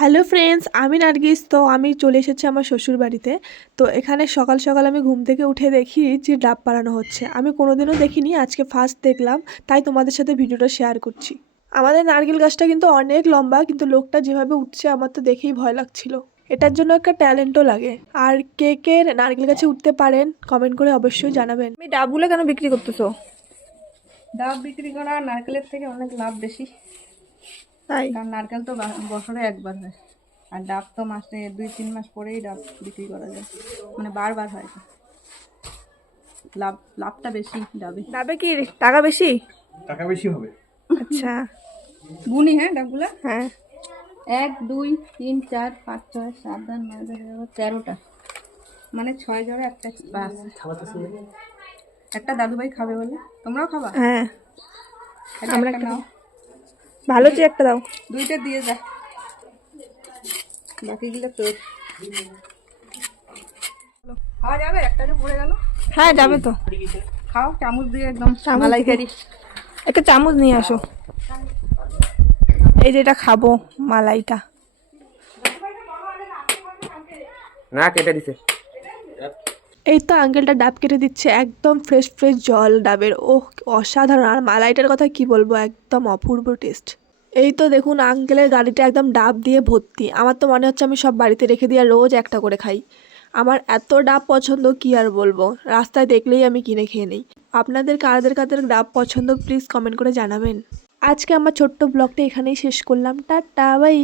Hello friends, আমি নার্গিস। তো আমি চলে এসেছি আমার শ্বশুর বাড়িতে। তো এখানে সকাল সকাল আমি ঘুম থেকে উঠে দেখি যে ডাব পাড়ানো হচ্ছে। আমি কোনোদিনও দেখিনি, আজকে ফার্স্ট দেখলাম, তাই তোমাদের সাথে ভিডিওটা শেয়ার করছি। আমাদের নারকেল গাছটা কিন্তু অনেক লম্বা, কিন্তু লোকটা যেভাবে উঠছে আমার তো দেখেই ভয় লাগছিল। এটার জন্য একটা ট্যালেন্টও লাগে। আর কে কে নারকেল গাছে উঠতে পারেন কমেন্ট করে অবশ্যই জানাবেন। তুমি ডাবগুলো কেন বিক্রি করতেছো? ডাব বিক্রি করা নারকেলের থেকে অনেক লাভ বেশি। তাই? কারণ নারকেল তো বছরে একবার হয়, আর ডাব তো মাসে 2-3 মাস পরেই ডাব বিক্রি করা যায়, মানে বারবার হয়। লাভটা বেশি ডাবে। ডাবে কি টাকা বেশি? টাকা বেশি হবে। আচ্ছা। গুনি হ্যাঁ ডাবগুলা হ্যাঁ। 1 2 3 4 5 6 7 8 9 10 11 13টা, মানে 6 জোড়া একটা বাস। একটা দাদু ভাই খাবে বলে, তোমরাও খাবা? হ্যাঁ, তাহলে আমরা একটা নাও, ভালো চেয়ে একটা দাও। 2টা দিয়ে যা, বাকিগুলো তোর। খাওয়া যাবে? একটা যে পড়ে গেল। হ্যাঁ যাবে তো। খাও চামচ দিয়ে একদম চামচ মালাইকারি। একটা চামচ নিয়ে আসো। এই যেটা খাবো মালাইটা। না কেটে দিছে। এই তো আঙ্কেলটা ডাব কেটে দিচ্ছে, একদম ফ্রেশ ফ্রেশ জল ডাবের। ওহ, অসাধারণ! আর মালাইটার কথা কি বলবো, একদম অপূর্ব টেস্ট। এই তো দেখুন আঙ্কেলের গাড়িটা একদম ডাব দিয়ে ভর্তি। আমার তো মনে হচ্ছে আমি সব বাড়িতে রেখে দিয়ে রোজ একটা করে খাই। আমার এত ডাব পছন্দ কি আর বলবো, রাস্তায় দেখলেই আমি কিনে খেয়ে নিই। আপনাদের কাদের কাদের ডাব পছন্দ প্লিজ কমেন্ট করে জানাবেন। আজকে আমার ছোট্ট ব্লগটা এখানেই শেষ করলাম। Tata bye.